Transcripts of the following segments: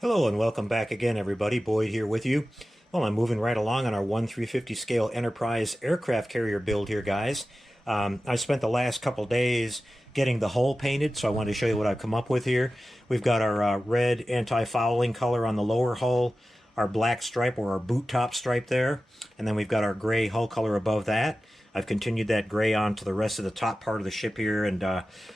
Hello and welcome back again, everybody. Boyd here with you. Well, I'm moving right along on our 1/350 scale Enterprise aircraft carrier build here, guys. I spent the last couple days getting the hull painted, so I wanted to show you what I've come up with here. We've got our red anti-fouling color on the lower hull, our black stripe or our boot top stripe there, and then we've got our gray hull color above that. I've continued that gray on to the rest of the top part of the ship here, and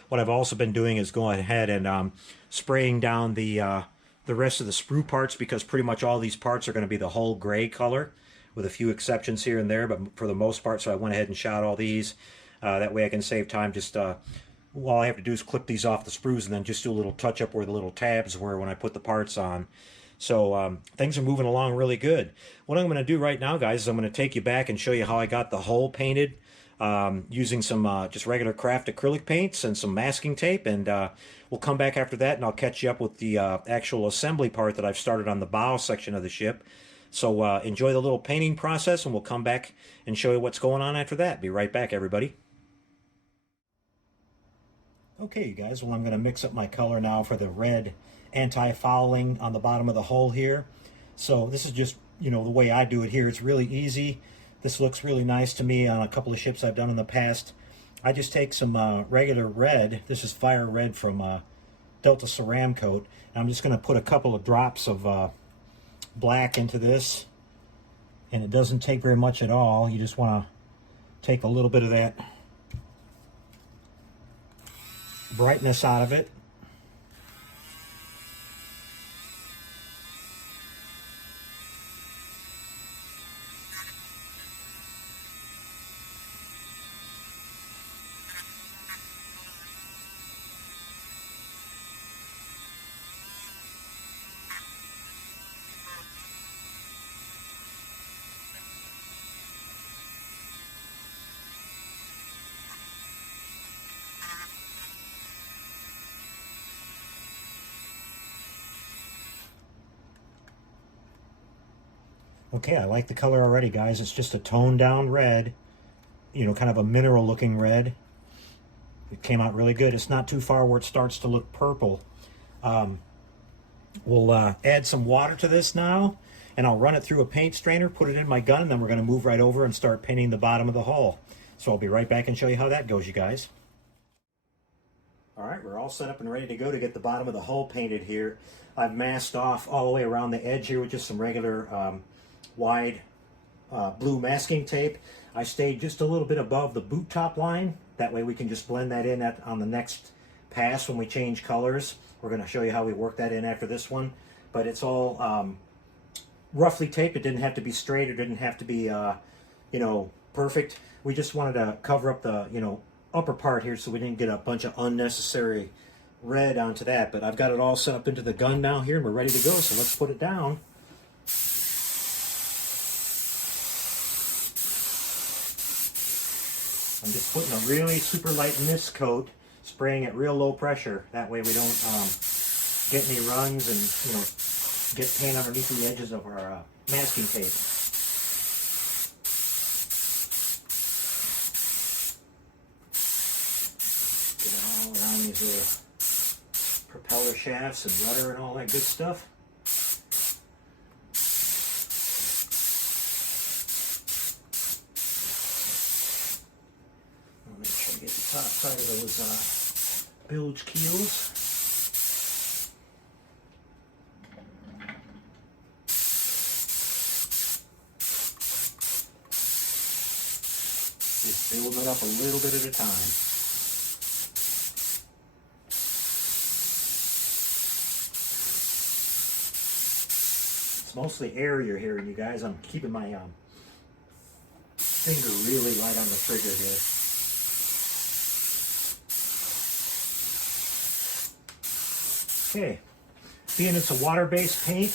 what I've also been doing is going ahead and spraying down the rest of the sprue parts, because pretty much all these parts are going to be the whole gray color with a few exceptions here and there, but for the most part. So I went ahead and shot all these. That way I can save time. Just all I have to do is clip these off the sprues and then just do a little touch up where the little tabs were when I put the parts on. So things are moving along really good. What I'm going to do right now, guys, is I'm going to take you back and show you how I got the hull painted using some just regular craft acrylic paints and some masking tape, and we'll come back after that and I'll catch you up with the actual assembly part that I've started on the bow section of the ship. So enjoy the little painting process, and we'll come back and show you what's going on after that. Be right back, everybody. Okay, you guys, well, I'm going to mix up my color now for the red anti-fouling on the bottom of the hull here. So this is just, the way I do it here. It's really easy. This looks really nice to me on a couple of ships I've done in the past. I just take some regular red. This is fire red from Delta Ceramcoat. And I'm just going to put a couple of drops of black into this. And it doesn't take very much at all. You just want to take a little bit of that brightness out of it. Okay, I like the color already, guys. It's just a toned down red, kind of a mineral looking red. It came out really good. It's not too far where it starts to look purple. We'll add some water to this now, and I'll run it through a paint strainer, put it in my gun, and then we're going to move right over and start painting the bottom of the hull. So I'll be right back and show you how that goes, you guys. All right, we're all set up and ready to go to get the bottom of the hull painted here. I've masked off all the way around the edge here with just some regular wide blue masking tape. I stayed just a little bit above the boot top line. That way we can just blend that in on the next pass when we change colors. We're going to show you how we work that in after this one. But it's all roughly taped. It didn't have to be straight. It didn't have to be, perfect. We just wanted to cover up the, upper part here so we didn't get a bunch of unnecessary red onto that. But I've got it all set up into the gun now here, and we're ready to go. So let's put it down. I'm just putting a really super light mist coat, spraying at real low pressure. That way we don't get any runs and, get paint underneath the edges of our masking tape. Get all around these propeller shafts and rudder and all that good stuff. Make sure I get the top side of those bilge keels. Just building it up a little bit at a time. It's mostly air you're hearing, you guys. I'm keeping my finger really light on the trigger here. Okay, being it's a water-based paint,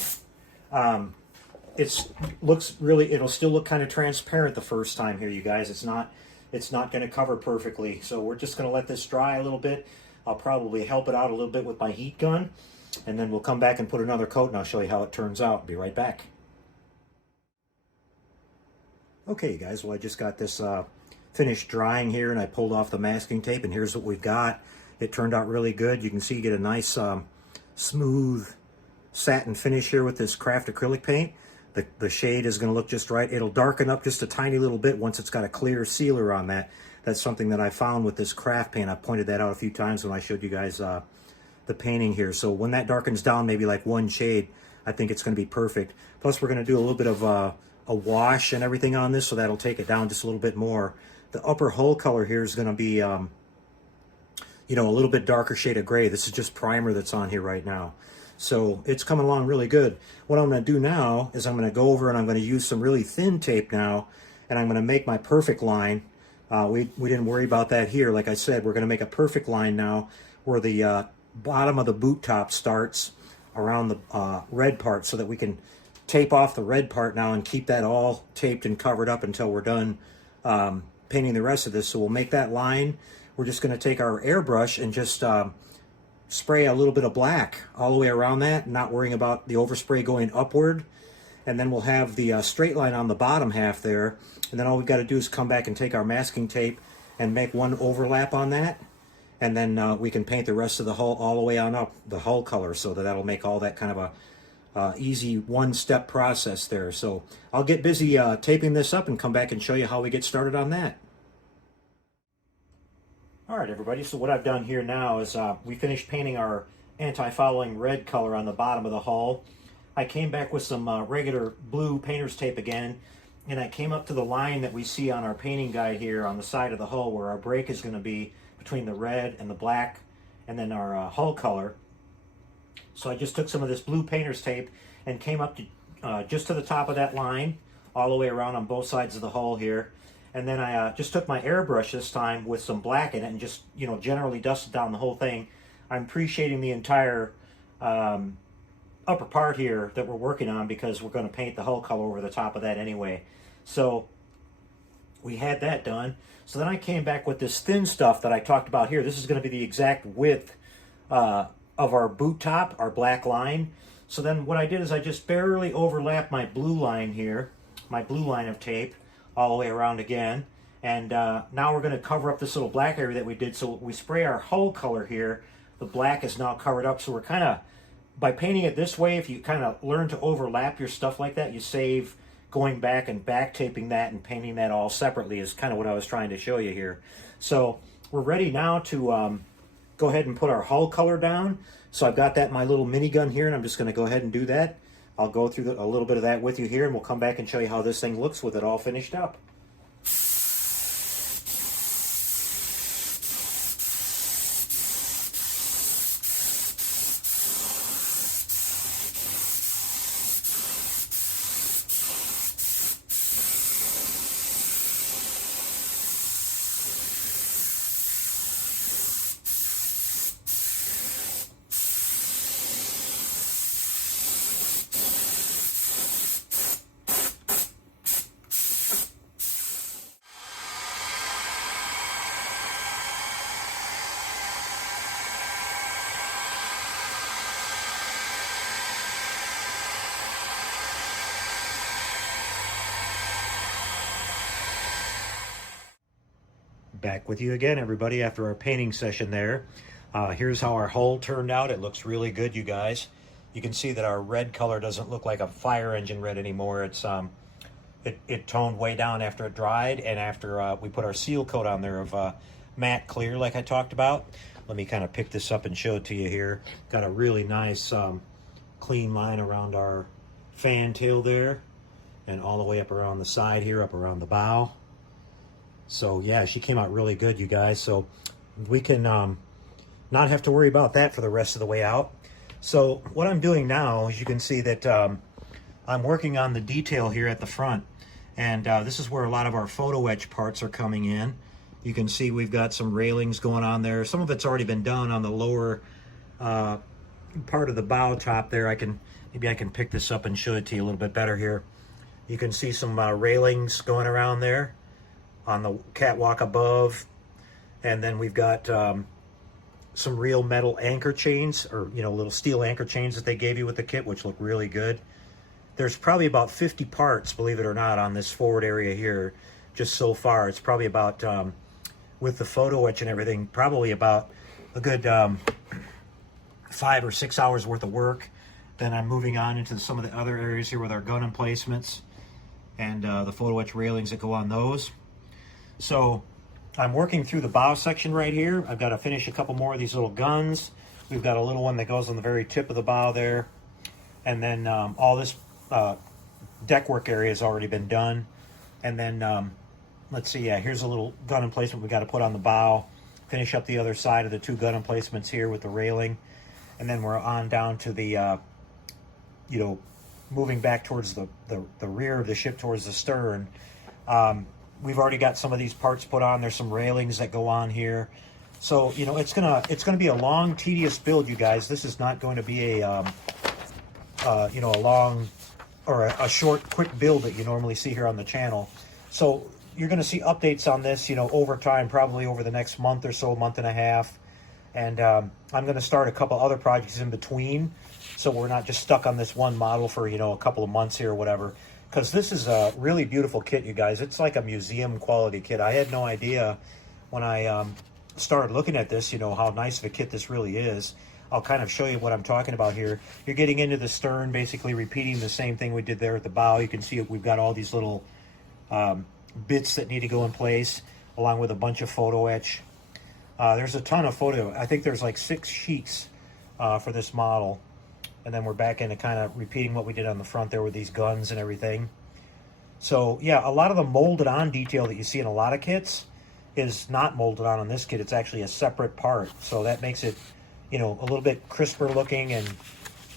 it'll still look kind of transparent the first time here, you guys. It's not going to cover perfectly, so we're just going to let this dry a little bit. I'll probably help it out a little bit with my heat gun, and then we'll come back and put another coat, and I'll show you how it turns out. Be right back. Okay, you guys, well, I just got this finished drying here, and I pulled off the masking tape, and here's what we've got. It turned out really good. You can see you get a nice smooth satin finish here with this craft acrylic paint. The shade is going to look just right. It'll darken up just a tiny little bit once it's got a clear sealer on that. That's something that I found with this craft paint. I pointed that out a few times when I showed you guys the painting here. So when that darkens down maybe like one shade, I think it's going to be perfect. Plus we're going to do a little bit of a wash and everything on this, so that'll take it down just a little bit more. The upper hull color here is going to be, you know, a little bit darker shade of gray. This is just primer that's on here right now. So it's coming along really good. What I'm going to do now is I'm going to go over and I'm going to use some really thin tape now, and I'm going to make my perfect line. We didn't worry about that here. Like I said, we're going to make a perfect line now where the bottom of the boot top starts around the red part, so that we can tape off the red part now and keep that all taped and covered up until we're done painting the rest of this. So we'll make that line. We're just going to take our airbrush and just spray a little bit of black all the way around that, not worrying about the overspray going upward. And then we'll have the straight line on the bottom half there. And then all we've got to do is come back and take our masking tape and make one overlap on that. And then we can paint the rest of the hull all the way on up, the hull color, so that'll make all that kind of a easy one-step process there. So I'll get busy taping this up and come back and show you how we get started on that. All right, everybody, so what I've done here now is we finished painting our anti-fouling red color on the bottom of the hull. I came back with some regular blue painter's tape again, and I came up to the line that we see on our painting guide here on the side of the hull where our break is going to be between the red and the black, and then our hull color. So I just took some of this blue painter's tape and came up to just to the top of that line, all the way around on both sides of the hull here. And then I just took my airbrush this time with some black in it and just, you know, generally dusted down the whole thing. I'm pre-shading the entire upper part here that we're working on because we're going to paint the hull color over the top of that anyway. So we had that done. So then I came back with this thin stuff that I talked about here. This is going to be the exact width of our boot top, our black line. So then what I did is I just barely overlapped my blue line here, my blue line of tape, all the way around again. And now we're going to cover up this little black area that we did. So we spray our hull color here. The black is now covered up. So we're kind of, by painting it this way, if you kind of learn to overlap your stuff like that, you save going back and back taping that and painting that all separately, is kind of what I was trying to show you here. So we're ready now to go ahead and put our hull color down. So I've got that in my little minigun here, and I'm just going to go ahead and do that. I'll go through a little bit of that with you here, and we'll come back and show you how this thing looks with it all finished up. Back with you again, everybody, after our painting session there. Here's how our hull turned out. It looks really good, you guys. You can see that our red color doesn't look like a fire engine red anymore. It's it toned way down after it dried, and after we put our seal coat on there of matte clear like I talked about. Let me kind of pick this up and show it to you here. Got a really nice clean line around our fan tail there, and all the way up around the side here, up around the bow. So yeah, she came out really good, you guys. So we can not have to worry about that for the rest of the way out. So what I'm doing now is, you can see that I'm working on the detail here at the front. And this is where a lot of our photo etch parts are coming in. You can see we've got some railings going on there. Some of it's already been done on the lower part of the bow top there. Maybe I can pick this up and show it to you a little bit better here. You can see some railings going around there on the catwalk above, and then we've got some real metal anchor chains, or little steel anchor chains that they gave you with the kit, which look really good. There's probably about 50 parts, believe it or not, on this forward area here just so far. It's probably about, with the photo etch and everything, probably about a good 5 or 6 hours worth of work. Then I'm moving on into some of the other areas here with our gun emplacements and the photo etch railings that go on those. So I'm working through the bow section right here. I've got to finish a couple more of these little guns. We've got a little one that goes on the very tip of the bow there. And then all this deck work area has already been done. And then, let's see, yeah, here's a little gun emplacement we got to put on the bow. Finish up the other side of the two gun emplacements here with the railing. And then we're on down to the, moving back towards the rear of the ship towards the stern. We've already got some of these parts put on. There's some railings that go on here. So, it's gonna be a long, tedious build, you guys. This is not going to be a long or a short, quick build that you normally see here on the channel. So you're going to see updates on this, over time, probably over the next month or so, month and a half. And I'm going to start a couple other projects in between, so we're not just stuck on this one model for, a couple of months here or whatever. Because this is a really beautiful kit, you guys. It's like a museum quality kit. I had no idea when I started looking at this, how nice of a kit this really is. I'll kind of show you what I'm talking about here. You're getting into the stern, basically repeating the same thing we did there at the bow. You can see we've got all these little bits that need to go in place, along with a bunch of photo etch. There's a ton of photo. I think there's like 6 sheets for this model. And then we're back into kind of repeating what we did on the front there with these guns and everything. So yeah, a lot of the molded on detail that you see in a lot of kits is not molded on this kit. It's actually a separate part. So that makes it, a little bit crisper looking and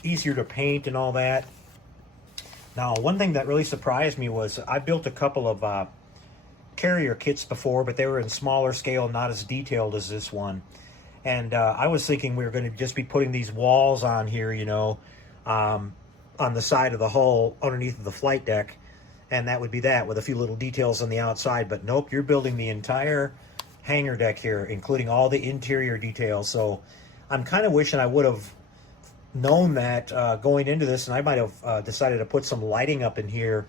easier to paint and all that. Now, one thing that really surprised me was I built a couple of carrier kits before, but they were in smaller scale, not as detailed as this one. And I was thinking we were going to just be putting these walls on here, on the side of the hull underneath the flight deck. And that would be that, with a few little details on the outside. But nope, you're building the entire hangar deck here, including all the interior details. So I'm kind of wishing I would have known that going into this, and I might have decided to put some lighting up in here,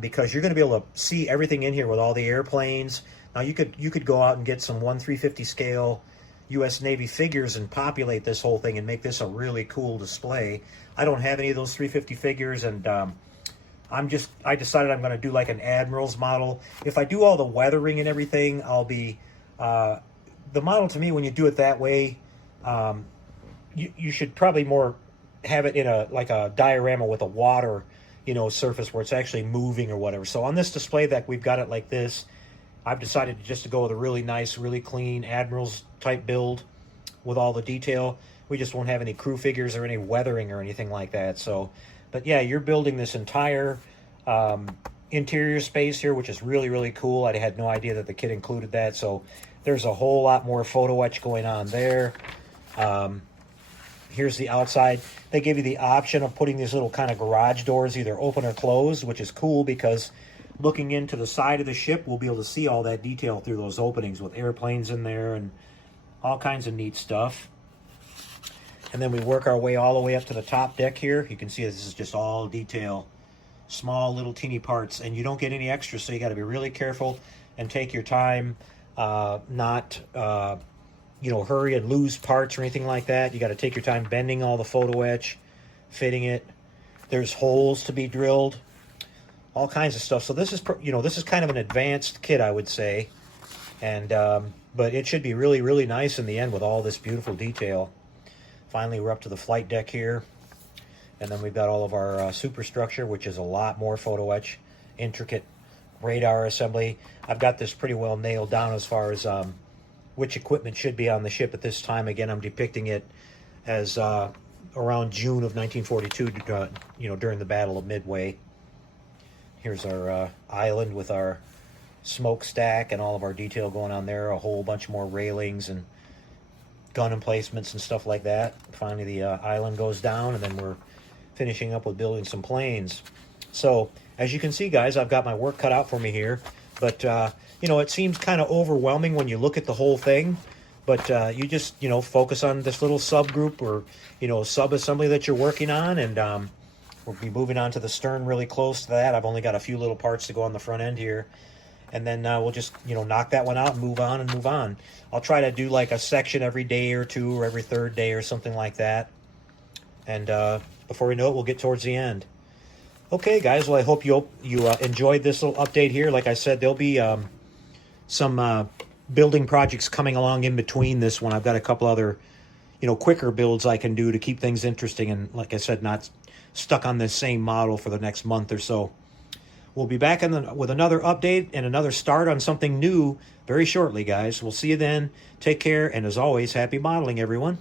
because you're going to be able to see everything in here with all the airplanes. Now you could go out and get some 1/350 scale U.S. Navy figures and populate this whole thing and make this a really cool display. I don't have any of those 350 figures, and I decided I'm going to do like an Admiral's model. If I do all the weathering and everything, I'll be the model. To me, when you do it that way, you should probably more have it in a diorama with a water surface where it's actually moving or whatever. So on this display deck, we've got it like this. I've decided just to go with a really nice, really clean Admiral's type build with all the detail. We just won't have any crew figures or any weathering or anything like that. So, but yeah, you're building this entire interior space here, which is really, really cool. I had no idea that the kit included that. So there's a whole lot more photo etch going on there. Here's the outside. They give you the option of putting these little kind of garage doors either open or closed, which is cool because looking into the side of the ship, we'll be able to see all that detail through those openings with airplanes in there and all kinds of neat stuff. And then we work our way all the way up to the top deck here. You can see this is just all detail, small little teeny parts, and you don't get any extras, so you got to be really careful and take your time, not hurry and lose parts or anything like that. You got to take your time bending all the photo etch, fitting it. There's holes to be drilled, all kinds of stuff. So this is this is kind of an advanced kit, I would say, and but it should be really, really nice in the end with all this beautiful detail. Finally, we're up to the flight deck here, and then we've got all of our superstructure, which is a lot more photo etch, intricate radar assembly. I've got this pretty well nailed down as far as which equipment should be on the ship at this time. Again, I'm depicting it as around June of 1942, during the Battle of Midway. Here's our island with our smokestack and all of our detail going on there. A whole bunch more railings and gun emplacements and stuff like that. Finally, the island goes down, and then we're finishing up with building some planes. So, as you can see, guys, I've got my work cut out for me here. But, it seems kind of overwhelming when you look at the whole thing. But you just, focus on this little subgroup or, sub-assembly that you're working on. And we'll be moving on to the stern really close to that. I've only got a few little parts to go on the front end here. And then we'll just, knock that one out and move on. I'll try to do like a section every day or two or every third day or something like that. And before we know it, we'll get towards the end. Okay, guys. Well, I hope you enjoyed this little update here. Like I said, there'll be some building projects coming along in between this one. I've got a couple other, quicker builds I can do to keep things interesting. And like I said, not stuck on this same model for the next month or so. We'll be back with another update and another start on something new very shortly, guys. We'll see you then. Take care. And as always, happy modeling, everyone.